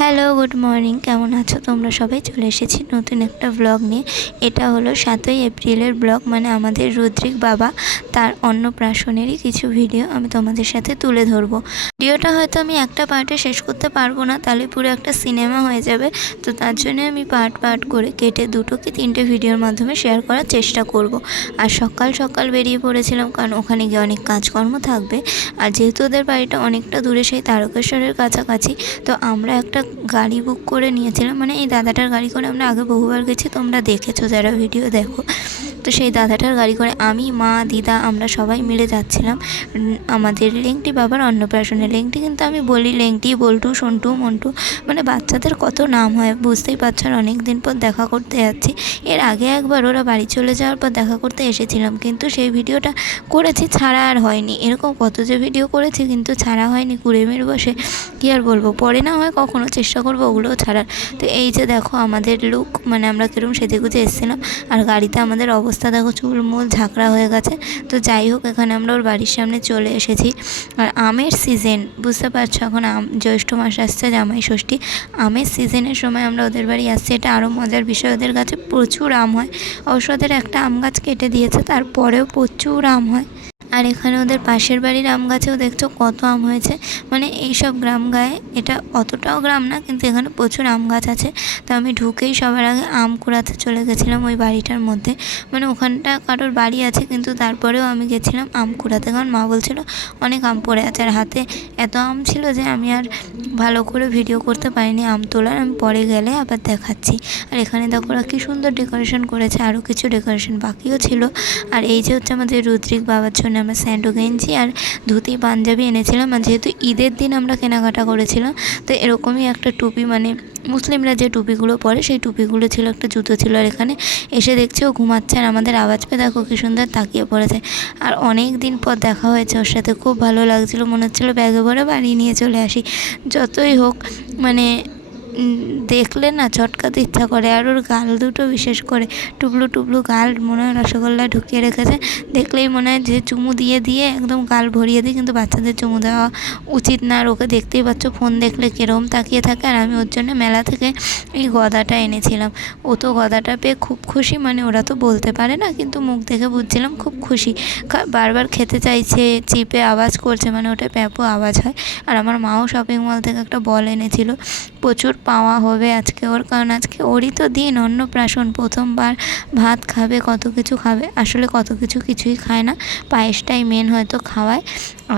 Hello, good morning. কেমন আছো তোমরা সবাই? চলে এসেছি নতুন একটা ব্লগ নিয়ে। এটা হলো 7ই এপ্রিলের ব্লগ, মানে আমাদের রুদ্রিক বাবা তার অন্নপ্রাশনেরই কিছু ভিডিও আমি তোমাদের সাথে তুলে ধরবো। ভিডিওটা হয়তো আমি একটা পার্টে শেষ করতে পারবো না, তাহলে পুরো একটা সিনেমা হয়ে যাবে। তো তার জন্য আমি পার্ট পার্ট করে কেটে 2 কি 3টে ভিডিওর মাধ্যমে শেয়ার করার চেষ্টা করব। আর সকাল সকাল বেরিয়ে পড়েছিলাম, কারণ ওখানে গিয়ে অনেক কাজকর্ম থাকবে। আর যেহেতু ওদের বাড়িটা অনেকটা দূরে, সেই তারকেশ্বরের কাছাকাছি, তো আমরা একটা গাড়ি বুক করে নিয়েছিলাম। মানে এই দাদাটার গাড়ি করে আমরা আগে বহুবার গেছি, তোমরা দেখেছো যারা ভিডিও দেখো। তো সেই দাদাটার গাড়ি করে আমি, মা, দিদা আমরা সবাই মিলে যাচ্ছিলাম আমাদের লেংটি বাবার অন্নপ্রাশনে। লেংটি কিন্তু আমি বলি লেংটি, বল্টু, সন্টু, মন্টু, মানে বাচ্চাদের কত নাম হয় বুঝতেই পারছো। আর অনেক দিন পর দেখা করতে যাচ্ছি। এর আগে একবার ওরা বাড়ি চলে যাওয়ার পর দেখা করতে এসেছিলাম, কিন্তু সেই ভিডিওটা করেছি, ছাড়া আর হয়নি। এরকম কত যে ভিডিও করেছি কিন্তু ছাড়া হয়নি কুড়েমির বসে। কী আর বলবো, পরে না হয় কখনো চেষ্টা করবো ওগুলোও ছাড়ার। তো এই যে দেখো আমাদের লুক, মানে আমরা কীরকম সেজেগুজে এসেছিলাম। আর গাড়িতে আমাদের অবস্থা দেখো, চুলমুল ঝাঁকড়া হয়ে গেছে। তো যাই হোক, এখানে আমরা ওর বাড়ির সামনে চলে এসেছি। আর আমের সিজন, বুঝতে পারছো, এখন জ্যৈষ্ঠ মাস আসছে, জামাই ষষ্ঠী। আমের সিজনের সময় আমরা ওদের বাড়ি আসছি। এটা আরও মজার বিষয়, ওদের গাছে প্রচুর আম হয়। অবশ্য ওদের একটা আম গাছ কেটে দিয়েছে, তারপরেও প্রচুর আম হয়। আর এখানে ওদের পাশের বাড়ির আম গাছেও দেখছো কত আম হয়েছে। মানে এইসব গ্রাম গায়ে, এটা অতটাও গ্রাম না, কিন্তু এখানে প্রচুর আম গাছ আছে। তো আমি ঢুকেই সবার আগে আম কুড়াতে চলে গেছিলাম ওই বাড়িটার মধ্যে। মানে ওখানটা কারোর বাড়ি আছে, কিন্তু তারপরেও আমি গেছিলাম আম কুড়াতে, কারণ মা বলছিল অনেক আম পড়ে আছে। আর হাতে এত আম ছিল যে আমি আর ভালো করে ভিডিও করতে পারিনি আম তোলার। আমি পরে গেলে আবার দেখাচ্ছি। আর এখানে দেখো ওরা কী সুন্দর ডেকোরেশন করেছে, আরও কিছু ডেকোরেশন বাকিও ছিল। আর এই যে হচ্ছে আমাদের রুদ্রিক বাবার জন্য আমরা স্যান্ডো গেঞ্জি আর ধুতি পাঞ্জাবি এনেছিলাম। আর যেহেতু ঈদের দিন আমরা কেনাকাটা করেছিলাম, তো এরকমই একটা টুপি, মানে মুসলিমরা যে টুপিগুলো পরে সেই টুপিগুলো ছিল, একটা জুতো ছিল। আর এখানে এসে দেখছি ও ঘুমাচ্ছে, আর আমাদের আওয়াজ পেয়ে দেখো কী সুন্দর তাকিয়ে পড়েছে। আর অনেক দিন পর দেখা হয়েছে ওর সাথে, খুব ভালো লাগছিলো, মনে হচ্ছিলো ব্যাগে ভরে বাড়ি নিয়ে চলে আসি। যতই হোক, মানে দেখলে না চটকাতে ইচ্ছা করে। আর ওর গাল দুটো বিশেষ করে টুবলু টুবলু গাল, মনে হয় রসগোল্লা ঢুকিয়ে রেখেছে। দেখলেই মনে হয় যে চুমু দিয়ে দিয়ে একদম গাল ভরিয়ে দিই, কিন্তু বাচ্চাদের চুমু দেওয়া উচিত না। আর ওকে দেখতেই পাচ্ছ ফোন দেখলে কীরকম তাকিয়ে থাকে। আর আমি ওর জন্য মেলা থেকে এই গদাটা এনেছিলাম। ও তো গদাটা পেয়ে খুব খুশি, মানে ওরা তো বলতে পারে না, কিন্তু মুখ দেখে বুঝছিলাম খুব খুশি। বারবার খেতে চাইছে, চিপে আওয়াজ করছে, মানে ওটা প্যাপো আওয়াজ হয়। আর আমার মাও শপিং মল থেকে একটা বল এনেছিল। প্রচুর পাওয়া হবে আজকে ওর, কারণ আজকে ওরই তো দিন, অন্নপ্রাশন, প্রথমবার ভাত খাবে, কত কিছু খাবে। আসলে কত কিছুই খায় না, পায়েসটাই মেন হয়তো খাওয়ায়।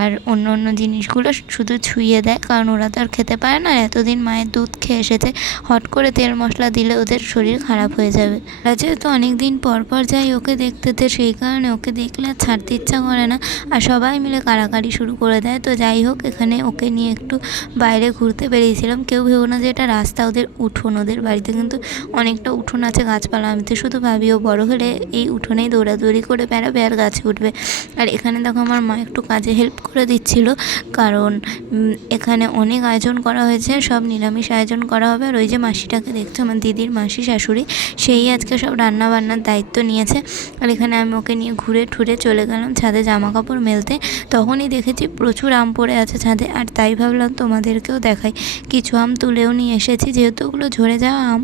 আর অন্য অন্য জিনিসগুলো শুধু ছুঁয়ে দেয়, কারণ ওরা তো আর খেতে পারে না। আর এতদিন মায়ের দুধ খেয়ে এসেছে, হট করে তেল মশলা দিলে ওদের শরীর খারাপ হয়ে যাবে। আর যেহেতু অনেক দিন পর পর যাই ওকে দেখতে, তো সেই কারণে ওকে দেখলে আর ছাড়তে ইচ্ছা করে না। আর সবাই মিলে কাড়াকাড়ি শুরু করে দেয়। তো যাই হোক, এখানে ওকে নিয়ে একটু বাইরে ঘুরতে বেরিয়েছিলাম। কেউ ভেবো না যে এটা রাস্তা, ওদের উঠোন। ওদের বাড়িতে কিন্তু অনেকটা উঠোন আছে, গাছপালা। আমি তো শুধু ভাবি ও বড়ো হলে এই উঠোনেই দৌড়াদৌড়ি করে বেড়াবে আর গাছে উঠবে। আর এখানে দেখো আমার মা একটু কাজে হেল্প করে দিচ্ছিল, কারণ এখানে অনেক আয়োজন করা হয়েছে, সব নিরামিষ আয়োজন করা হবে। আর ওই যে মাসিটাকে দেখছো, আমার দিদির মাসি শাশুড়ি, সেই আজকে সব রান্না বান্নার দায়িত্ব নিয়েছে। আর এখানে আমি ওকে নিয়ে ঘুরে ঠুরে চলে গেলাম ছাদে জামা কাপড় মেলতে। তখনই দেখেছি প্রচুর আম পড়ে আছে ছাদে, আর তাই ভাবলাম তোমাদেরকেও দেখাই। কিছু আম তুলেও নিয়ে এসেছি, যেহেতু ওগুলো ঝরে যাওয়া আম,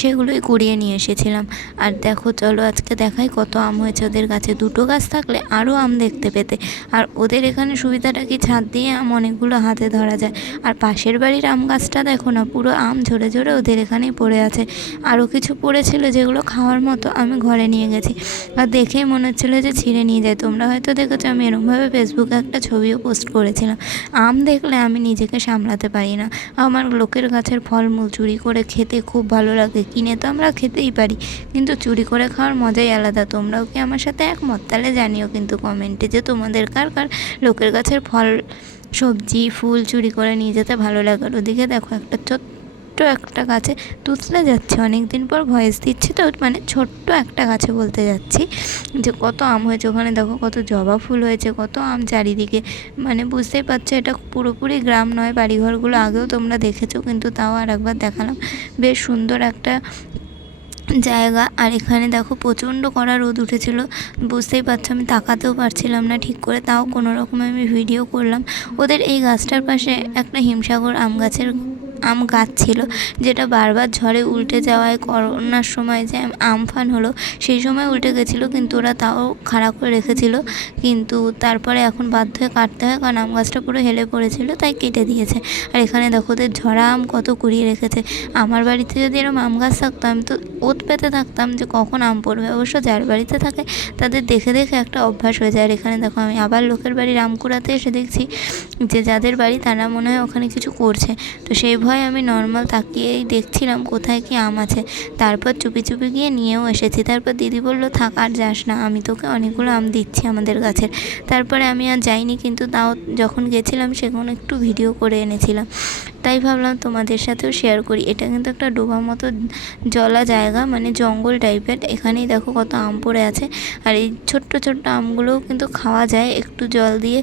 সেগুলোই কুড়িয়ে নিয়ে এসেছিলাম। আর দেখো চলো আজকে দেখাই কত আম হয়েছে ওদের গাছে। 2টো গাছ থাকলে আরও আম দেখতে পেতে। আর ওদের এখানে সুবিধাটা কি, ছাদ দিয়ে আম অনেকগুলো হাতে ধরা যায়। আর পাশের বাড়ির আম গাছটা দেখো না, পুরো আম ঝরে ঝরে ওদের এখানেই পড়ে আছে। আরও কিছু পড়েছিল যেগুলো খাওয়ার মতো, আমি ঘরে নিয়ে গেছি। আর দেখেই মনে হচ্ছিলো যে ছিঁড়ে নিয়ে যায়। তোমরা হয়তো দেখেছো, আমি এরকমভাবে ফেসবুকে একটা ছবিও পোস্ট করেছিলাম। আম দেখলে আমি নিজেকে সামলাতে পারি না। আমার লোকের গাছের ফলমূল চুরি করে খেতে খুব ভালো লাগে। কিনে তো আমরা খেতেই পারি, কিন্তু চুরি করে খাওয়ার মজাই আলাদা। তোমরাও কি আমার সাথে একমত? তাহলে জানিও কিন্তু কমেন্টে যে তোমাদের কার কার লোকের গাছের ফল, সবজি, ফুল চুরি করে নিয়ে যেতে ভালো লাগে। ওদিকে দেখো একটা ছোট্ট একটা গাছে তুতলে যাচ্ছে, অনেক দিন পর ভয়েস দিচ্ছি তো, মানে ছোট্ট একটা গাছে বলতে যাচ্ছি যে কত আম হয়েছে। ওখানে দেখো কত জবা ফুল হয়েছে, কত আম চারিদিকে। মানে বুঝতেই পারছো এটা পুরোপুরি গ্রাম নয়, বাড়িঘরগুলো আগেও তোমরা দেখেছো, কিন্তু তাও আর একবার দেখালাম। বেশ সুন্দর একটা জায়গা। আর এখানে দেখো প্রচণ্ড কড়া রোদ উঠেছিল, বুঝতেই পারছো আমি তাকাতেও পারছিলাম না ঠিক করে, তাও কোনো রকমে আমি ভিডিও করলাম। ওদের এই গাছটার পাশে একটা হিমসাগর আম গাছের আম গাছ ছিল, যেটা বারবার ঝড়ে উল্টে যাওয়ায় করোনার সময় যে আমফান হলো সেই সময় উল্টে গেছিলো, কিন্তু ওরা তাও খাড়া করে রেখেছিল। কিন্তু তারপরে এখন বাধ্য হয়ে কাটতে হয়, কারণ আম গাছটা পুরো হেলে পড়েছিল, তাই কেটে দিয়েছে। আর এখানে দেখো ওদের ঝরা আম কত কুড়িয়ে রেখেছে। আমার বাড়িতে যদি এরকম আম গাছ থাকতো আমি তো ওত পেতে থাকতাম যে কখন আম পড়বে। অবশ্য যার বাড়িতে থাকে তাদের দেখে দেখে একটা অভ্যাস হয়ে যায়। আর এখানে দেখো আমি আবার লোকের বাড়ির আম কুড়াতে এসে দেখছি যে যাদের বাড়ি তারা মনে হয় ওখানে কিছু করছে। তো সেই ভয়ে আমি নর্মাল তাকিয়েই দেখছিলাম কোথায় কি আম আছে। তারপর চুপি চুপি গিয়ে নিয়েও এসেছি। তারপর দিদি বলল, থাক আর যাস না, আমি তোকে অনেকগুলো আম দিচ্ছি আমাদের গাছের। তারপরে আমি আর যাইনি, কিন্তু তাও যখন গেছিলাম সেখানে একটু ভিডিও করে এনেছিলাম। তাই ভাবলাম তোমাদের সাথেও শেয়ার করি। এটা কিন্তু একটা ডোবা মতো জলা জায়গা, মানে জঙ্গল টাইপের। এখানেই দেখো কত আম পড়ে আছে। আর এই ছোট্ট ছোট্ট আমগুলোও কিন্তু খাওয়া যায়, একটু জল দিয়ে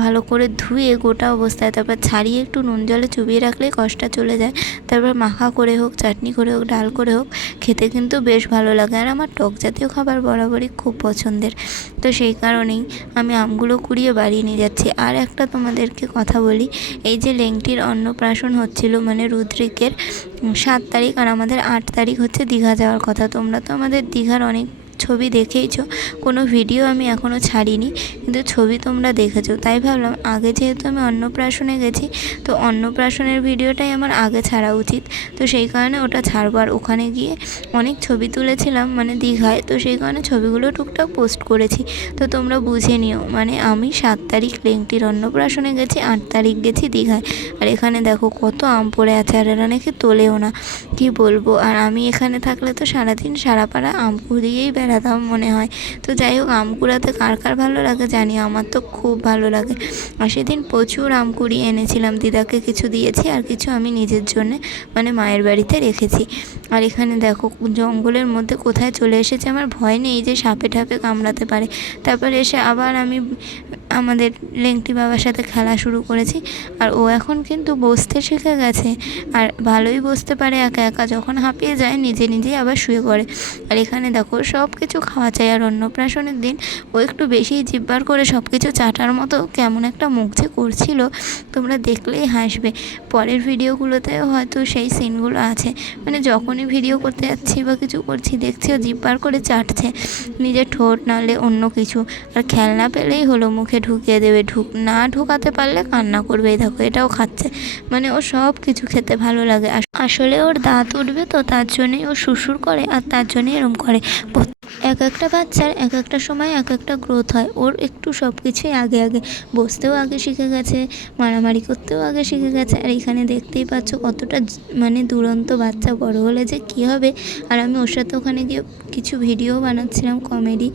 ভালো করে ধুয়ে গোটা অবস্থায় তারপর ছাড়িয়ে একটু নুন জলে চুবিয়ে রাখলেই কষ্টটা চলে যায়। তারপর মাখা করে হোক, চাটনি করে হোক, ডাল করে হোক, খেতে কিন্তু বেশ ভালো লাগে। আর আমার টক জাতীয় খাবার বরাবরই খুব পছন্দের। তো সেই কারণেই আমি আমগুলো কুড়িয়ে বাড়ি নিয়ে যাচ্ছি। আর একটা তোমাদেরকে কথা বলি, এই যে লেংটির অন্নপ্রাশন হচ্ছিল, মানে রুদ্রিকের 7 তারিখ, আর আমাদের 8 তারিখ হচ্ছে দীঘা যাওয়ার কথা। তোমরা তো আমাদের দীঘার অনেক ছবি দেখেইছো, কোনো ভিডিও আমি এখনও ছাড়িনি, কিন্তু ছবি তোমরা দেখেছো। তাই ভাবলাম আগে যেহেতু আমি অন্নপ্রাশনে গেছি, তো অন্নপ্রাশনের ভিডিওটাই আমার আগে ছাড়া উচিত। তো সেই কারণে ওটা ছাড়বো। আর ওখানে গিয়ে অনেক ছবি তুলেছিলাম, মানে দীঘায়, তো সেই কারণে ছবিগুলো টুকটাক পোস্ট করেছি। তো তোমরা বুঝে নিও, মানে আমি 7 তারিখ লেংটির অন্নপ্রাশনে গেছি, 8 তারিখ গেছি দীঘায়। আর এখানে দেখো কত আম পড়ে আছে, আর এরা নাকি তোলেও না, কি বলবো। আর আমি এখানে থাকলে তো সারাদিন সারা পাড়া আম কুড়িয়েই বেড়াতাম মনে হয়। তো যাই হোক, আম কুড়াতে কার কার ভালো লাগে জানি, আমার তো খুব ভালো লাগে। আর সেদিন প্রচুর আম কুড়িয়ে এনেছিলাম, দিদাকে কিছু দিয়েছি আর কিছু আমি নিজের জন্যে, মানে মায়ের বাড়িতে রেখেছি। আর এখানে দেখো জঙ্গলের মধ্যে কোথায় চলে এসেছে, আমার ভয় নেই যে সাপে ঠাপে কামড়াতে পারে। তারপর এসে আবার আমি আমাদের লেংটি বাবার সাথে খেলা শুরু করেছি। আর ও এখন কিন্তু বসতে শিখে গেছে, আর ভালোই বসতে পারে একা একা। যখন হাঁপিয়ে যায় নিজে নিজেই আবার শুয়ে পড়ে। আর এখানে দেখো সব কিছু খাওয়া চাই। আর অন্নপ্রাশনের দিন ও একটু বেশি জিব্বার করে সব কিছু চাটার মতো কেমন একটা মুখ যে করছিল, তোমরা দেখলেই হাসবে। পরের ভিডিওগুলোতেও হয়তো সেই সিনগুলো আছে, মানে যখনই ভিডিও করতে যাচ্ছি বা কিছু করছি দেখছি ও জিব্বার করে চাটছে নিজের ঠোঁট, নাহলে অন্য কিছু। আর খেলনা পেলেই হলো মুখে ঢুকিয়ে দেবে, না ঢোকাতে পারলে কান্না করবে। এই দেখো এটাও খাচ্ছে, মানে ও সব কিছু খেতে ভালো লাগে। আসলে ওর দাঁত উঠবে, তো তার জন্যই ও সুসুর করে, আর তার জন্যই এরম করে। এক একটা বাচ্চার এক একটা সময় এক একটা গ্রোথ হয়। ওর একটু সব কিছুই আগে আগে, বসতেও আগে শিখে গেছে, মারামারি করতেও আগে শিখে গেছে। আর এখানে দেখতেই পাচ্ছ কতটা মানে দুরন্ত বাচ্চা, বড় হলে যে কী হবে। আর আমি ওর সাথে ওখানে গিয়ে কিছু ভিডিও বানাচ্ছিলাম কমেডি।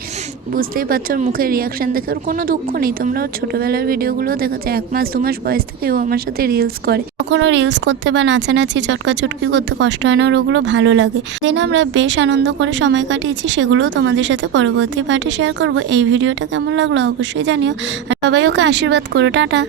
বুঝতেই পারছো ওর মুখের রিয়াকশান দেখে ওর কোনো দুঃখ নেই। তোমরা ওর ছোটোবেলার ভিডিওগুলোও দেখেছো, 1 মাস 2 মাস বয়স থেকে ও আমার সাথে রিলস করে। কখনও রিলস করতে বা নাচানাচি চটকা চটকি করতে কষ্ট হয় না, ওর ওগুলো ভালো লাগে। দিন আমরা বেশ আনন্দ করে সময় কাটিয়েছি, সেগুলোও তোমাদের সাথে পরবর্তী পার্টে শেয়ার করব। এই ভিডিওটা কেমন লাগলো অবশ্যই জানিও, আর সবাই ওকে আশীর্বাদ করো। টাটা।